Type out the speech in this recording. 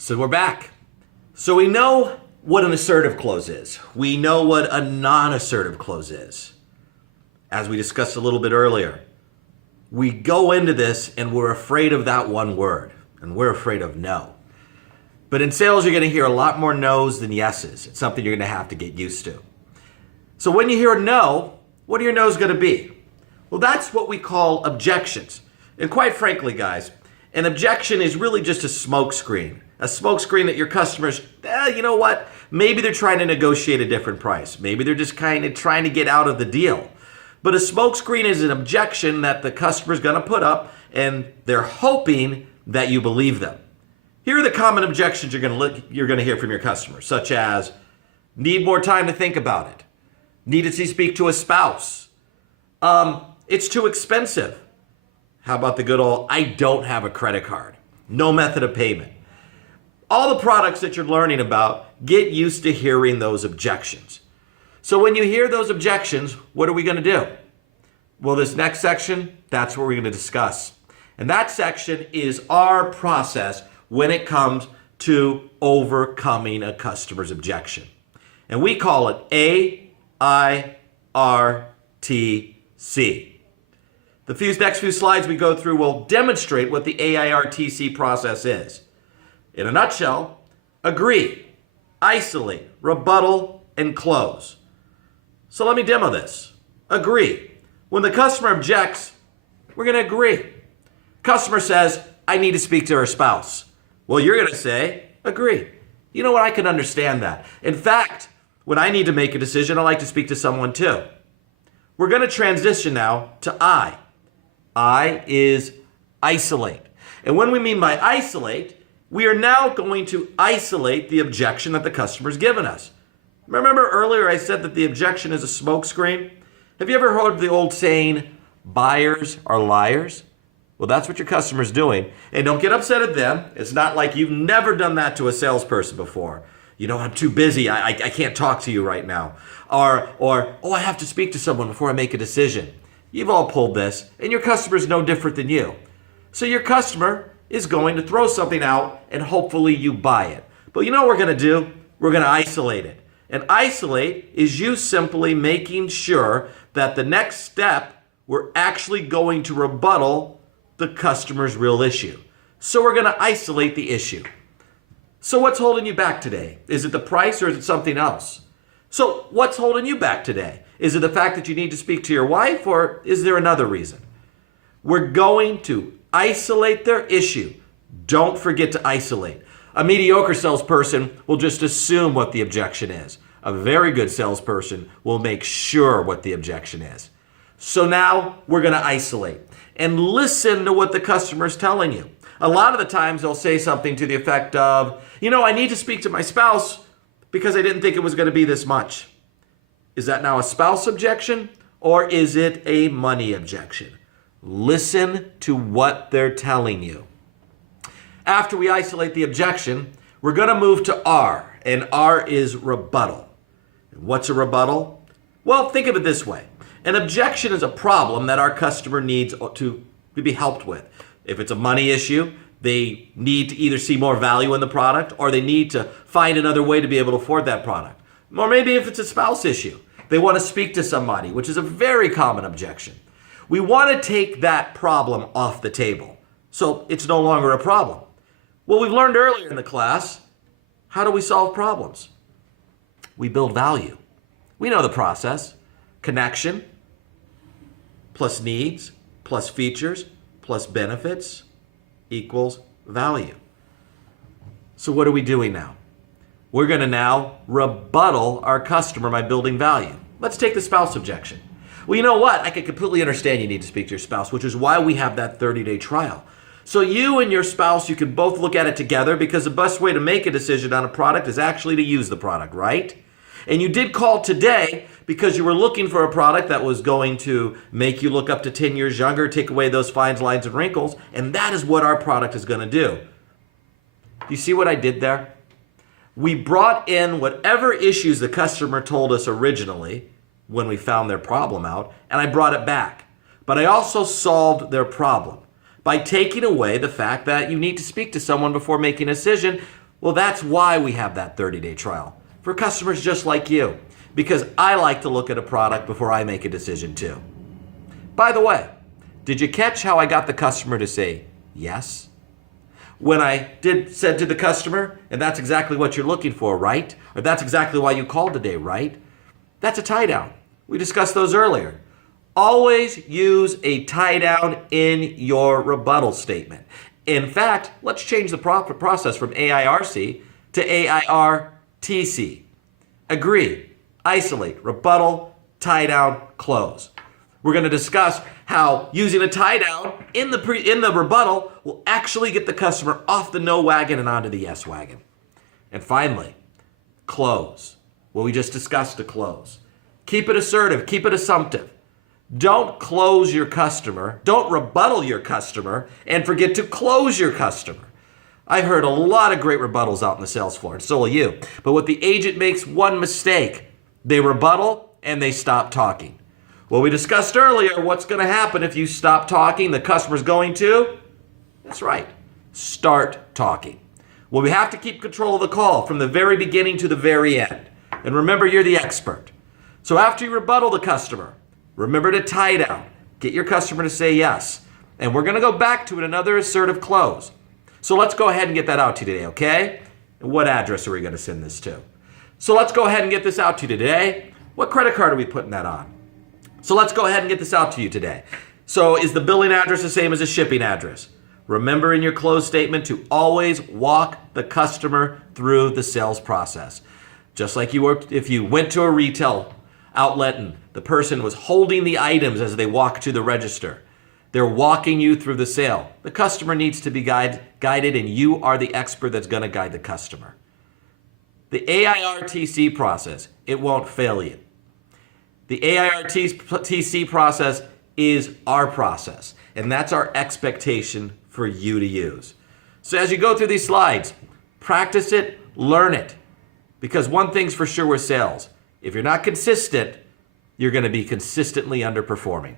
So we're back. So we know what an assertive close is. We know what a non-assertive close is. As we discussed a little bit earlier, we go into this and we're afraid of that one word, and we're afraid of no. But in sales, you're going to hear a lot more no's than yeses. It's something you're going to have to get used to. So when you hear a no, what are your no's going to be? Well, that's what we call objections. And quite frankly, guys, an objection is really just a smoke screen. A smoke screen that your customers, you know what? Maybe they're trying to negotiate a different price. Maybe they're just kind of trying to get out of the deal. But a smoke screen is an objection that the customer's going to put up, and they're hoping that you believe them. Here are the common objections you're going to hear from your customers, such as need more time to think about it, needed to speak to a spouse, it's too expensive. How about the good old, I don't have a credit card, no method of payment. All the products that you're learning about, get used to hearing those objections. So when you hear those objections, what are we going to do? Well, this next section, that's what we're going to discuss. And that section is our process when it comes to overcoming a customer's objection. And we call it AIRTC. The next few slides we go through will demonstrate what the AIRTC process is. In a nutshell, agree, isolate, rebuttal, and close. So let me demo this. Agree. When the customer objects, we're going to agree. Customer says, I need to speak to her spouse. Well, you're going to say, agree. You know what? I can understand that. In fact, when I need to make a decision, I like to speak to someone too. We're going to transition now to I. I is isolate. And when we mean by isolate, we are now going to isolate the objection that the customer's given us. Remember earlier I said that the objection is a smokescreen? Have you ever heard of the old saying, buyers are liars? Well, that's what your customer's doing. And don't get upset at them. It's not like you've never done that to a salesperson before. You know, I'm too busy. I can't talk to you right now. Or, oh, I have to speak to someone before I make a decision. You've all pulled this, and your customer's no different than you. So your customer is going to throw something out, and hopefully you buy it. But you know what we're going to do? We're going to isolate it. And isolate is you simply making sure that the next step, we're actually going to rebuttal the customer's real issue. So we're going to isolate the issue. So what's holding you back today? Is it the price or is it something else? So what's holding you back today? Is it the fact that you need to speak to your wife, or is there another reason? We're going to isolate their issue. Don't forget to isolate. A mediocre salesperson will just assume what the objection is. A very good salesperson will make sure what the objection is. So now we're going to isolate and listen to what the customer is telling you. A lot of the times they'll say something to the effect of, you know, I need to speak to my spouse because I didn't think it was going to be this much. Is that now a spouse objection, or is it a money objection? Listen to what they're telling you. After we isolate the objection, we're going to move to R, and R is rebuttal. What's a rebuttal? Well, think of it this way. An objection is a problem that our customer needs to be helped with. If it's a money issue, they need to either see more value in the product, or they need to find another way to be able to afford that product. Or maybe if it's a spouse issue, they want to speak to somebody, which is a very common objection. We want to take that problem off the table, so it's no longer a problem. Well, we've learned earlier in the class, how do we solve problems? We build value. We know the process. Connection plus needs plus features plus benefits equals value. So what are we doing now? We're going to now rebuttal our customer by building value. Let's take the spouse objection. Well, you know what? I can completely understand you need to speak to your spouse, which is why we have that 30-day trial. So you and your spouse, you can both look at it together, because the best way to make a decision on a product is actually to use the product, right? And you did call today because you were looking for a product that was going to make you look up to 10 years younger, take away those fines, lines, and wrinkles, and that is what our product is going to do. You see what I did there? We brought in whatever issues the customer told us originally when we found their problem out, and I brought it back. But I also solved their problem by taking away the fact that you need to speak to someone before making a decision. Well, that's why we have that 30-day trial for customers just like you, because I like to look at a product before I make a decision too. By the way, did you catch how I got the customer to say yes? When I said to the customer, and that's exactly what you're looking for, right? Or that's exactly why you called today, right? That's a tie down. We discussed those earlier. Always use a tie down in your rebuttal statement. In fact, let's change the process from AIRC to AIRTC. Agree, isolate, rebuttal, tie down, close. We're going to discuss how using a tie down in the rebuttal will actually get the customer off the no wagon and onto the yes wagon. And finally, close. Well, we just discussed a close. Keep it assertive, keep it assumptive. Don't close your customer, don't rebuttal your customer, and forget to close your customer. I've heard a lot of great rebuttals out in the sales floor, and so will you. But what the agent makes one mistake, they rebuttal and they stop talking. Well, we discussed earlier what's going to happen if you stop talking, the customer's going to, that's right, start talking. Well, we have to keep control of the call from the very beginning to the very end. And remember, you're the expert. So after you rebuttal the customer, remember to tie down. Get your customer to say yes. And we're going to go back to another assertive close. So let's go ahead and get that out to you today, okay? And what address are we going to send this to? So let's go ahead and get this out to you today. What credit card are we putting that on? So let's go ahead and get this out to you today. So is the billing address the same as a shipping address? Remember in your close statement to always walk the customer through the sales process. Just like you were if you went to a retail outlet and the person was holding the items as they walk to the register. They're walking you through the sale. The customer needs to be guided, and you are the expert that's going to guide the customer. The AIRTC process, it won't fail you. The AIRTC process is our process, and that's our expectation for you to use. So as you go through these slides, practice it, learn it, because one thing's for sure with sales. If you're not consistent, you're going to be consistently underperforming.